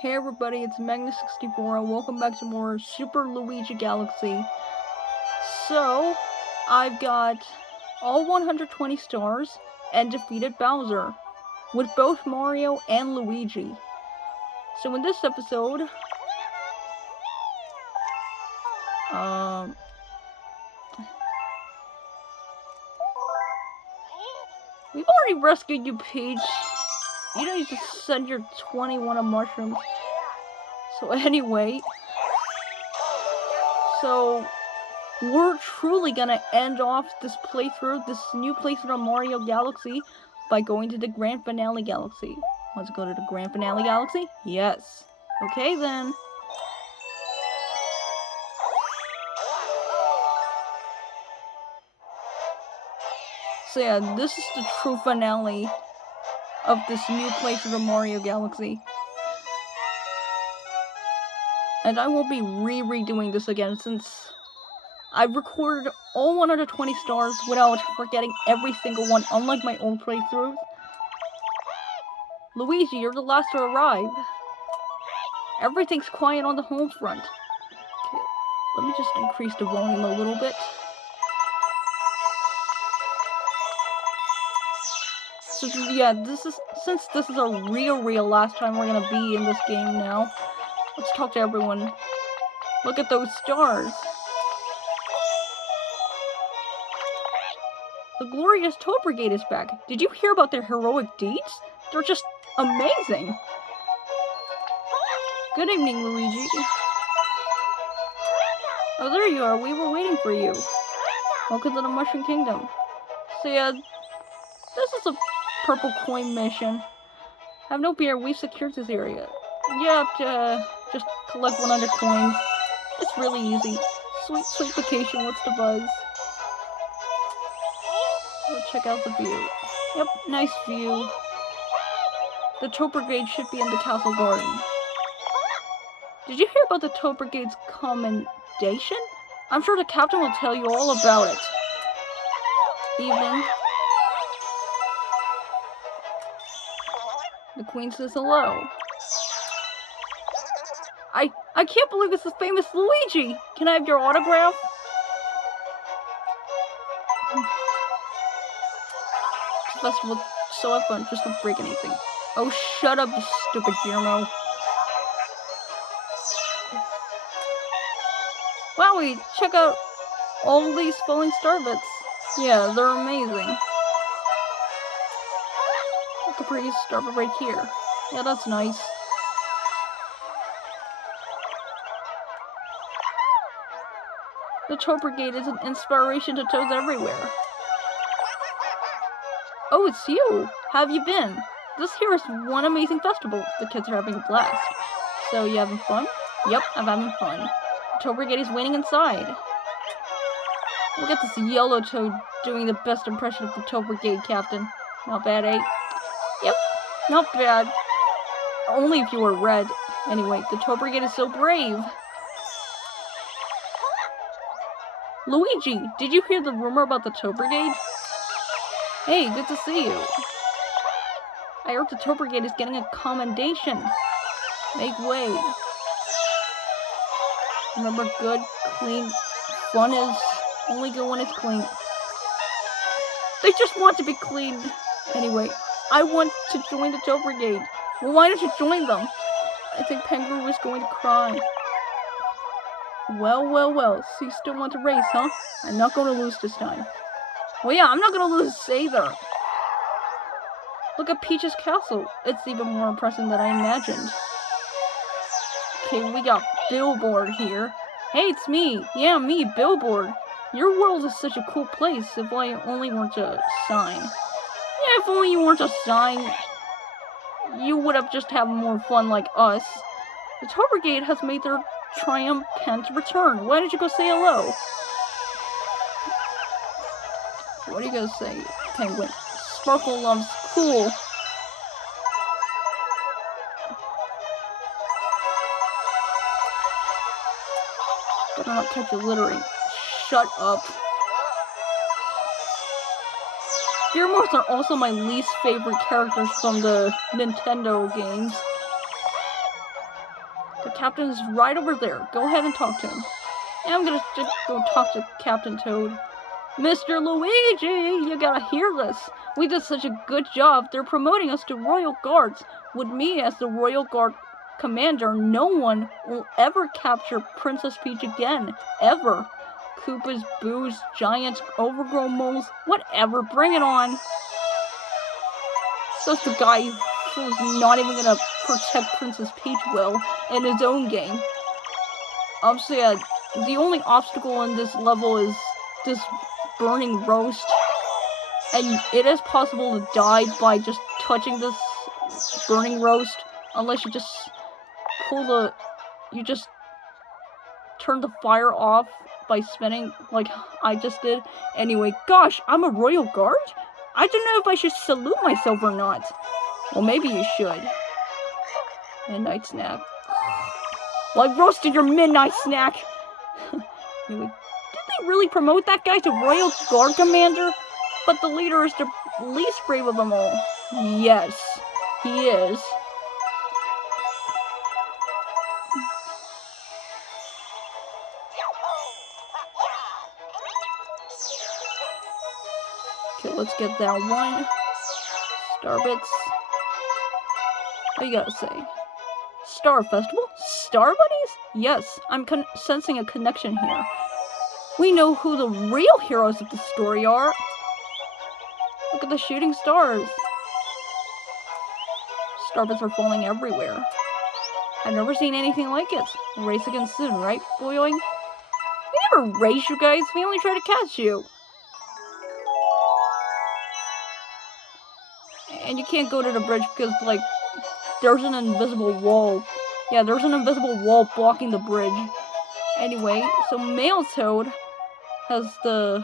Hey everybody, it's Magnus64 and welcome back to more Super Luigi Galaxy. So, I've got all 120 stars and defeated Bowser, with both Mario and Luigi. So in this episode, we've already rescued you, Peach. You don't need to send your 21 of mushrooms. So anyway, we're truly gonna end off this playthrough, this new playthrough on Mario Galaxy, by going to the Grand Finale Galaxy. Let's go to the Grand Finale Galaxy? Yes. Okay then. So yeah, this is the true finale of this new playthrough of Mario Galaxy. And I won't be redoing this again since I've recorded all 120 stars without forgetting every single one, unlike my old playthroughs. Luigi, you're the last to arrive. Everything's quiet on the home front. Okay, let me just increase the volume a little bit. So yeah, since this is a real last time we're gonna be in this game now. Let's talk to everyone. Look at those stars. The glorious Toad Brigade is back. Did you hear about their heroic deeds? They're just amazing. Good evening, Luigi. Oh, there you are. We were waiting for you. Welcome to the Mushroom Kingdom. So yeah, this is a purple coin mission. Have no fear, we've secured this area. You have to just collect 100 coins. It's really easy. Sweet vacation, what's the buzz? Let's check out the view. Yep, nice view. The Toad Brigade should be in the castle garden. Did you hear about the Toad Brigade's commendation? I'm sure the captain will tell you all about it. Evening. The queen says hello. I can't believe it's the famous Luigi! Can I have your autograph? The festival so have fun, just don't break anything. Oh, shut up, you stupid Guillermo. Wowie, check out all these falling star bits. Yeah, they're amazing. The prettiest star bit right here. Yeah, that's nice. The Toad Brigade is an inspiration to toads everywhere. Oh, it's you! How have you been? This here is one amazing festival. The kids are having a blast. So, you having fun? Yep, I'm having fun. The Toad Brigade is waiting inside. Look at this yellow toad doing the best impression of the Toad Brigade, Captain. Not bad, eh? Yep, not bad. Only if you were red. Anyway, the Toad Brigade is so brave. Luigi, did you hear the rumor about the Toad Brigade? Hey, good to see you. I heard the Toad Brigade is getting a commendation. Make way. Remember, good, clean, fun is only good when it's clean. They just want to be clean. Anyway, I want to join the Toad Brigade. Well, why don't you join them? I think Penguin is going to cry. Well, so you still want to race, huh? I'm not going to lose this time. Well, yeah, I'm not going to lose either. Look at Peach's castle. It's even more impressive than I imagined. Okay, we got Billboard here. Hey, it's me. Yeah, me, Billboard. Your world is such a cool place if I only weren't a sign. Yeah, if only you weren't a sign, you would have just had more fun like us. The Toad Brigade has made their triumphant return. Why don't you go say hello? What are you gonna say, Penguin? Sparkle loves cool. Better not catch you littering. Shut up. Gearmoths are also my least favorite characters from the Nintendo games. The captain is right over there. Go ahead and talk to him. And I'm gonna just go talk to Captain Toad. Mr. Luigi, you gotta hear this. We did such a good job. They're promoting us to Royal Guards. With me as the Royal Guard commander, no one will ever capture Princess Peach again. Ever. Koopas, Boos, Giants, Overgrown Moles, whatever. Bring it on. So it's the guy who's not even gonna protect Princess Peach well in his own game. Obviously, the only obstacle in this level is this burning roast. And it is possible to die by just touching this burning roast. Unless you just you just turn the fire off by spinning like I just did. Anyway, gosh, I'm a royal guard? I don't know if I should salute myself or not. Well, maybe you should. Midnight snack. Well, I roasted your midnight snack. Anyway, did they really promote that guy to Royal Guard Commander? But the leader is the least brave of them all. Yes, he is. Okay, let's get that one. Starbits. What you gotta say? Star Festival? Star Bunnies? Yes, I'm sensing a connection here. We know who the real heroes of the story are. Look at the shooting stars. Starbits are falling everywhere. I've never seen anything like it. Race against Sin, right, boyoing? We never race you guys, we only try to catch you. And you can't go to the bridge because, like, there's an invisible wall. Yeah, there's an invisible wall blocking the bridge. Anyway, so Male Toad has the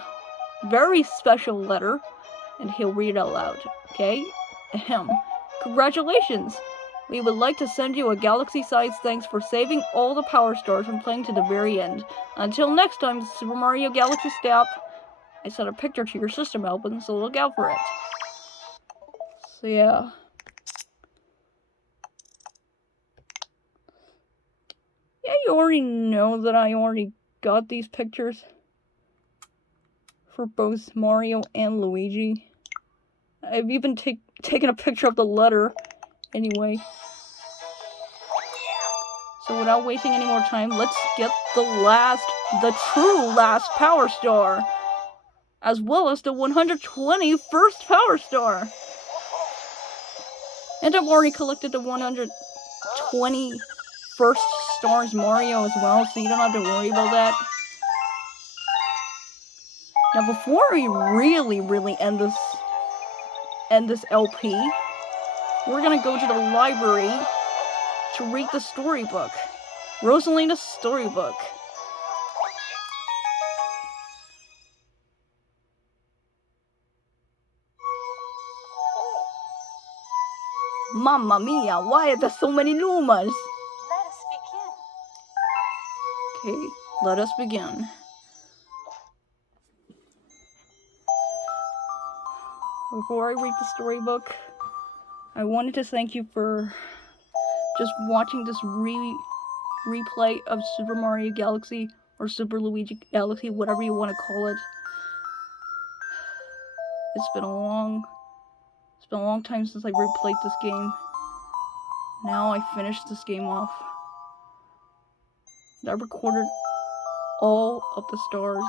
very special letter, and he'll read it out loud, okay? Ahem. Congratulations! We would like to send you a galaxy-sized thanks for saving all the Power Stars and playing to the very end. Until next time, Super Mario Galaxy staff. I sent a picture to your system album, so look out for it. So yeah. Yeah, you already know that I already got these pictures for both Mario and Luigi. I've even taken a picture of the letter. Anyway. So without wasting any more time, let's get the true last Power Star. As well as the 121st Power Star. And I've already collected the 121st Stars Mario as well, so you don't have to worry about that. Now before we really end this LP, we're gonna go to the library to read the storybook. Rosalina's storybook. Mamma mia, why are there so many Lumas? Let us begin. Okay, let us begin. Before I read the storybook, I wanted to thank you for just watching this replay of Super Mario Galaxy or Super Luigi Galaxy, whatever you want to call it. It's been a long time since I replayed this game. Now I finished this game off. I recorded all of the stars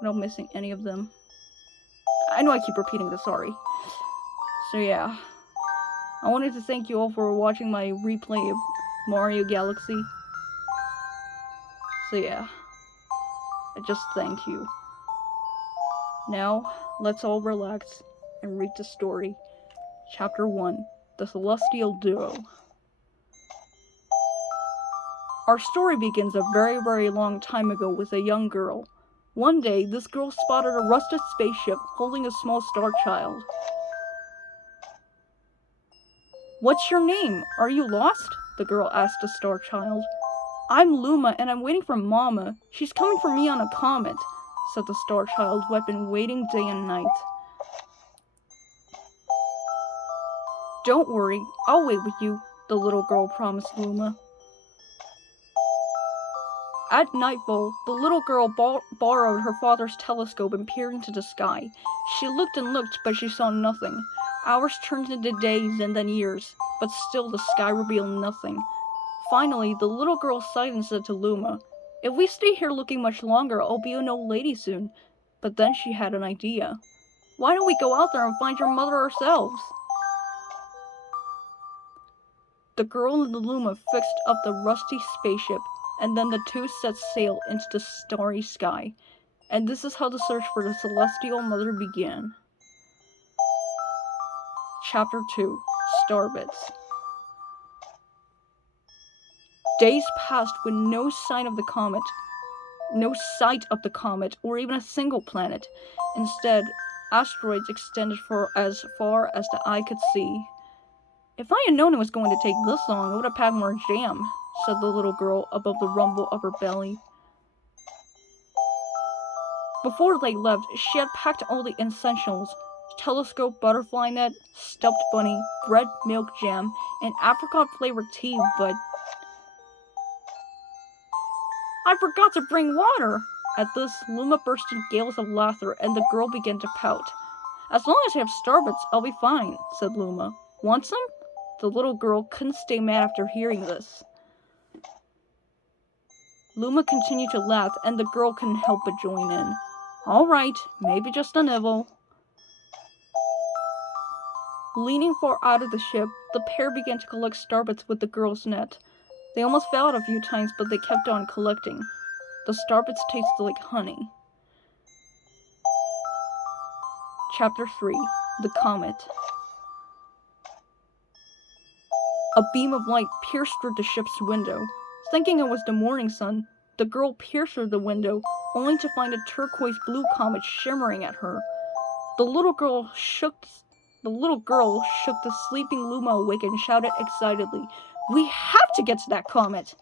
without missing any of them. I know I keep repeating this, sorry. So yeah. I wanted to thank you all for watching my replay of Mario Galaxy. So yeah. I just thank you. Now, let's all relax and read the story. Chapter 1. The Celestial Duo. Our story begins a very long time ago with a young girl. One day, this girl spotted a rusted spaceship holding a small star child. "What's your name? Are you lost?" the girl asked the star child. "I'm Luma, and I'm waiting for Mama. She's coming for me on a comet," said the star child, who had been waiting day and night. "Don't worry, I'll wait with you," the little girl promised Luma. At nightfall, the little girl borrowed her father's telescope and peered into the sky. She looked and looked, but she saw nothing. Hours turned into days and then years, but still the sky revealed nothing. Finally, the little girl sighed and said to Luma, "If we stay here looking much longer, I'll be an old lady soon." But then she had an idea. "Why don't we go out there and find your mother ourselves?" The girl and the Luma fixed up the rusty spaceship, and then the two set sail into the starry sky. And this is how the search for the celestial mother began. Chapter 2. Starbits. Days passed with no sign of the comet, no sight of the comet, or even a single planet. Instead, asteroids extended for as far as the eye could see. "If I had known it was going to take this long, I would have packed more jam," said the little girl above the rumble of her belly. Before they left, she had packed all the essentials: telescope, butterfly net, stuffed bunny, bread, milk, jam, and apricot-flavored tea, but "I forgot to bring water!" At this, Luma burst into gales of laughter, and the girl began to pout. "As long as I have starbits, I'll be fine," said Luma. "Want some?" The little girl couldn't stay mad after hearing this. Luma continued to laugh, and the girl couldn't help but join in. "All right, maybe just a nibble." Leaning far out of the ship, the pair began to collect starbits with the girl's net. They almost fell out a few times, but they kept on collecting. The starbits tasted like honey. Chapter 3. The Comet. A beam of light pierced through the ship's window. Thinking it was the morning sun, the girl peered through the window, only to find a turquoise-blue comet shimmering at her. The little girl shook the sleeping Luma awake and shouted excitedly, "We have to get to that comet!"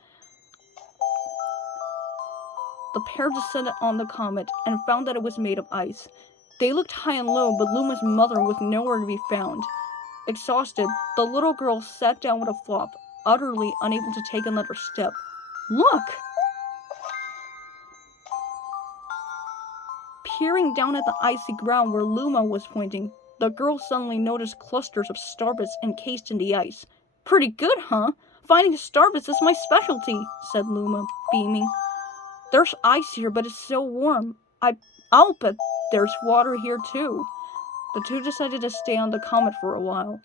The pair descended on the comet and found that it was made of ice. They looked high and low, but Luma's mother was nowhere to be found. Exhausted, the little girl sat down with a flop, utterly unable to take another step. "Look!" Peering down at the icy ground where Luma was pointing, the girl suddenly noticed clusters of starbits encased in the ice. "Pretty good, huh? Finding starbits is my specialty," said Luma, beaming. "There's ice here, but it's so warm. I'll bet there's water here too." The two decided to stay on the comet for a while.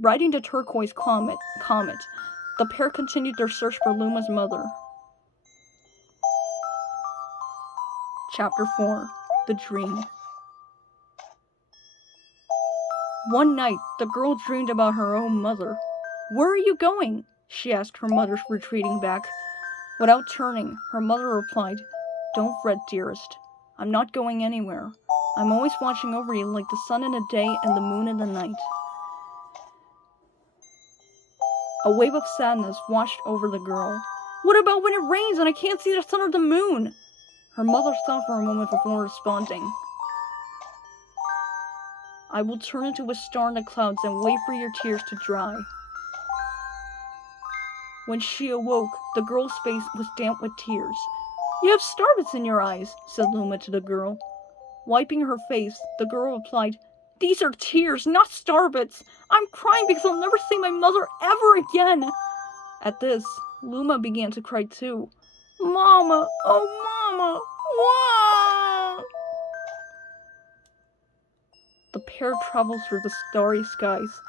Riding the turquoise comet, the pair continued their search for Luma's mother. Chapter 4. The Dream. One night, the girl dreamed about her own mother. "Where are you going?" she asked her mother, retreating back. Without turning, her mother replied, "Don't fret, dearest. I'm not going anywhere. I'm always watching over you like the sun in the day and the moon in the night." A wave of sadness washed over the girl. "What about when it rains and I can't see the sun or the moon?" Her mother thought for a moment before responding. "I will turn into a star in the clouds and wait for your tears to dry." When she awoke, the girl's face was damp with tears. "You have starbits in your eyes," said Luma to the girl. Wiping her face, the girl replied, "These are tears, not starbits. I'm crying because I'll never see my mother ever again." At this, Luma began to cry too. "Mama, oh Mama, why?" The pair traveled through the starry skies,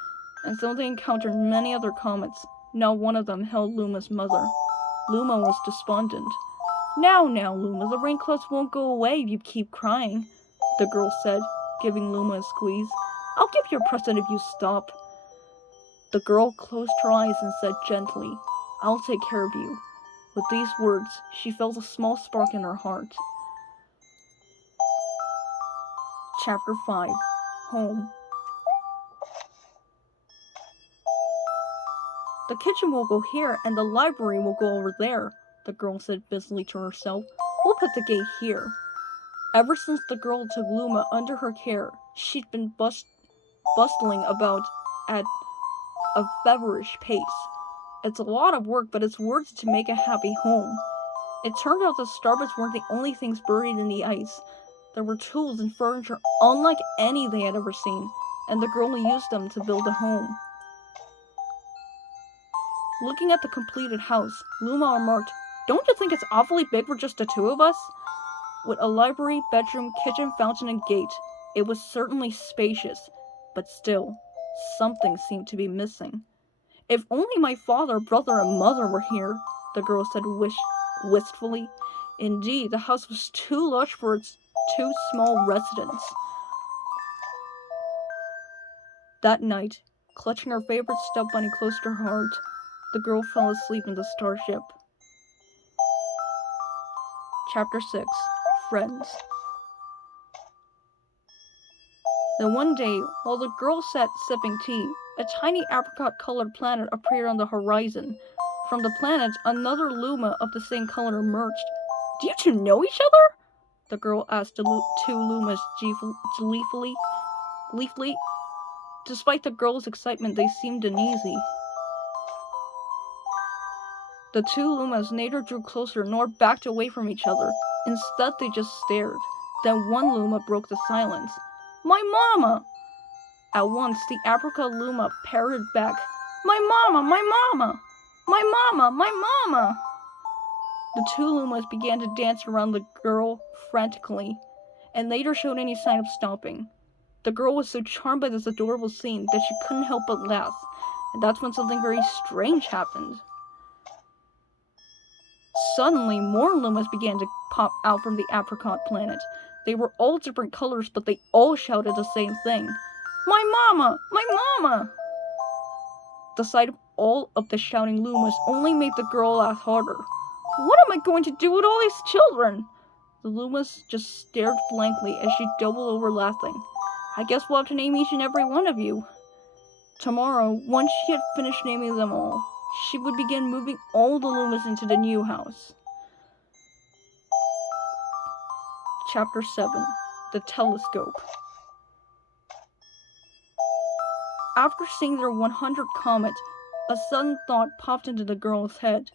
and though they encountered many other comets, not one of them held Luma's mother. Luma was despondent. Now, Luma, the rain clouds won't go away if you keep crying," the girl said, giving Luma a squeeze. "I'll give you a present if you stop." The girl closed her eyes and said gently, "I'll take care of you." With these words, she felt a small spark in her heart. Chapter 5. Home. "The kitchen will go here, and the library will go over there," the girl said busily to herself. "We'll put the gate here." Ever since the girl took Luma under her care, she'd been bustling about at a feverish pace. It's a lot of work, but it's worth it to make a happy home. It turned out the Starbits weren't the only things buried in the ice. There were tools and furniture unlike any they had ever seen, and the girl used them to build a home. Looking at the completed house, Luma remarked, "Don't you think it's awfully big for just the two of us?" With a library, bedroom, kitchen, fountain, and gate, it was certainly spacious, but still, something seemed to be missing. "If only my father, brother, and mother were here," the girl said wistfully. Indeed, the house was too large for its two small residents. That night, clutching her favorite stuffed bunny close to her heart, the girl fell asleep in the starship. Chapter 6. Friends. Then one day, while the girl sat sipping tea, a tiny apricot-colored planet appeared on the horizon. From the planet, another Luma of the same color emerged. "Do you two know each other?" the girl asked the two Lumas gleefully. Despite the girl's excitement, they seemed uneasy. The two Lumas neither drew closer nor backed away from each other. Instead, they just stared. Then one Luma broke the silence. "My mama!" At once, the apricot Luma parroted back, "My mama! My mama! My mama! My mama!" The two Lumas began to dance around the girl frantically, and later showed any sign of stopping. The girl was so charmed by this adorable scene that she couldn't help but laugh, and that's when something very strange happened. Suddenly, more Lumas began to pop out from the apricot planet. They were all different colors, but they all shouted the same thing. "My mama! My mama!" The sight of all of the shouting Lumas only made the girl laugh harder. "What am I going to do with all these children?" The Lumas just stared blankly as she doubled over laughing. "I guess we'll have to name each and every one of you." Tomorrow, once she had finished naming them all, she would begin moving all the Lumas into the new house. Chapter 7. The Telescope. After seeing their 100th comet, a sudden thought popped into the girl's head.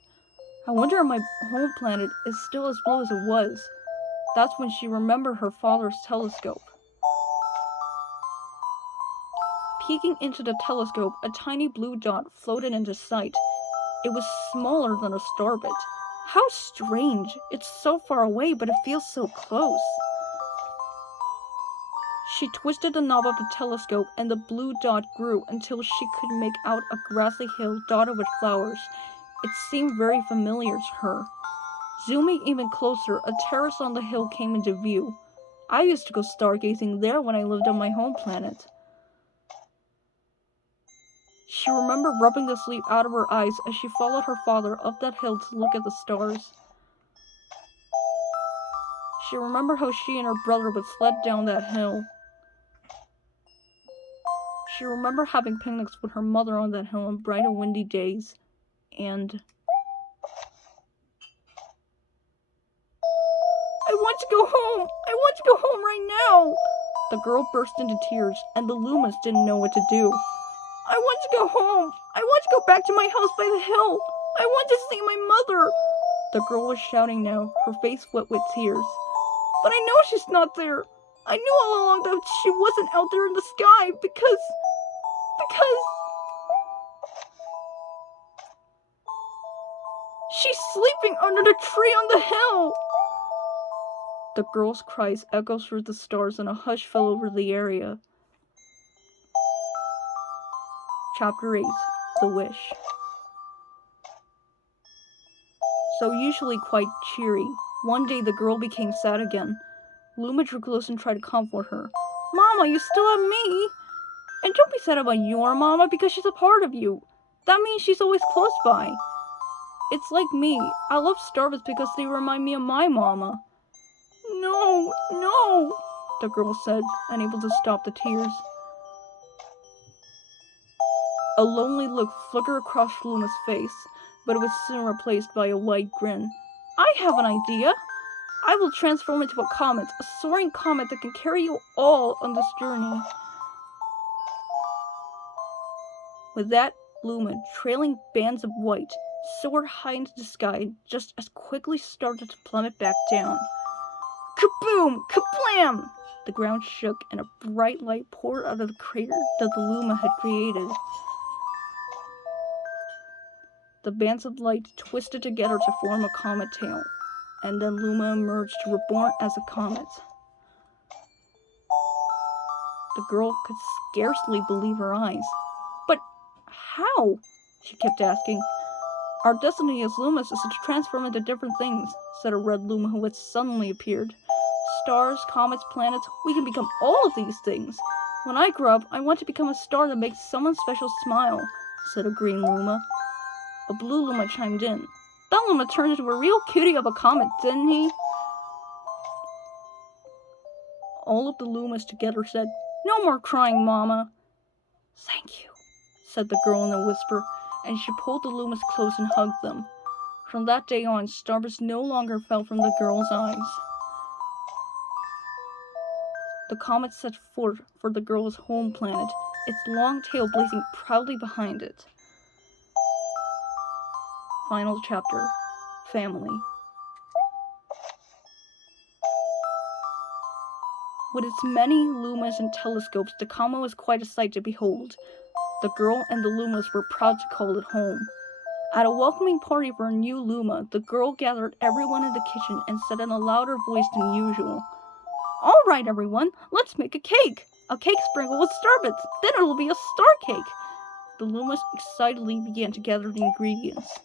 "I wonder if my home planet is still as blue as it was." That's when she remembered her father's telescope. Peeking into the telescope, a tiny blue dot floated into sight. It was smaller than a starbit. How strange! It's so far away, but it feels so close. She twisted the knob of the telescope, and the blue dot grew until she could make out a grassy hill dotted with flowers. It seemed very familiar to her. Zooming even closer, a terrace on the hill came into view. I used to go stargazing there when I lived on my home planet. She remembered rubbing the sleep out of her eyes as she followed her father up that hill to look at the stars. She remembered how she and her brother would sled down that hill. She remembered having picnics with her mother on that hill on bright and windy days. And "I want to go home! I want to go home right now!" The girl burst into tears, and the Lumas didn't know what to do. "I want to go home! I want to go back to my house by the hill! I want to see my mother!" The girl was shouting now, her face wet with tears. "But I know she's not there! I knew all along that she wasn't out there in the sky because... she's sleeping under the tree on the hill!" The girl's cries echoed through the stars and a hush fell over the area. Chapter 8. The Wish. So usually quite cheery, one day the girl became sad again. Luma drew close and tried to comfort her. "Mama, you still have me! And don't be sad about your mama because she's a part of you. That means she's always close by. It's like me. I love starbits because they remind me of my mama." "No, no," the girl said, unable to stop the tears. A lonely look flickered across Luma's face, but it was soon replaced by a wide grin. "I have an idea. I will transform into a comet, a soaring comet that can carry you all on this journey." With that, Luma, trailing bands of white, soared high into the sky just as quickly started to plummet back down. Kaboom! Kablam! The ground shook and a bright light poured out of the crater that the Luma had created. The bands of light twisted together to form a comet tail, and then Luma emerged, reborn as a comet. The girl could scarcely believe her eyes. But how? She kept asking. Our destiny as Lumas is to transform into different things, said a red Luma who had suddenly appeared. Stars, comets, planets, we can become all of these things. When I grow up, I want to become a star that makes someone special smile, said a green Luma. A blue Luma chimed in. That Luma turned into a real cutie of a comet, didn't he? All of the Lumas together said, No more crying, Mama. Thank you, said the girl in a whisper, and she pulled the Lumas close and hugged them. From that day on, stars no longer fell from the girl's eyes. The comet set forth for the girl's home planet, its long tail blazing proudly behind it. Final chapter. Family. With its many Lumas and telescopes, the Comet was quite a sight to behold. The girl and the Lumas were proud to call it home. At a welcoming party for a new Luma, the girl gathered everyone in the kitchen and said in a louder voice than usual, All right, everyone, let's make a cake! A cake sprinkled with starbits, then it'll be a star cake! The Lumas excitedly began to gather the ingredients.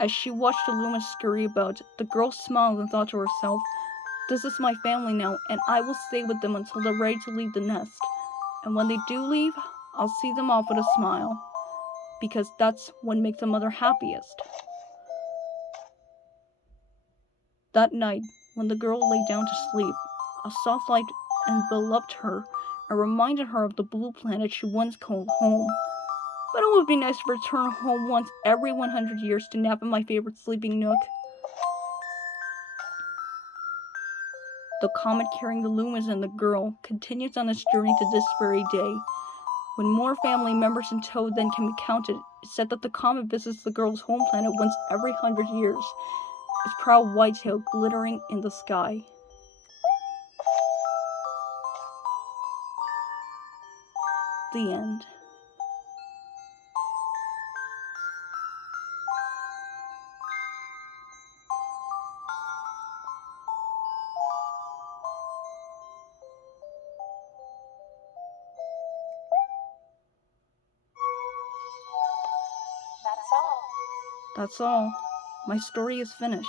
As she watched the Lumas scurry about, the girl smiled and thought to herself, This is my family now, and I will stay with them until they're ready to leave the nest. And when they do leave, I'll see them off with a smile, because that's what makes a mother happiest. That night, when the girl lay down to sleep, a soft light enveloped her and reminded her of the blue planet she once called home. But it would be nice to return home once every 100 years to nap in my favorite sleeping nook. The comet carrying the Lumas and the girl continues on its journey to this very day. When more family members in tow than can be counted, it's said that the comet visits the girl's home planet once every 100 years, its proud white tail glittering in the sky. The end. That's all. That's all. My story is finished.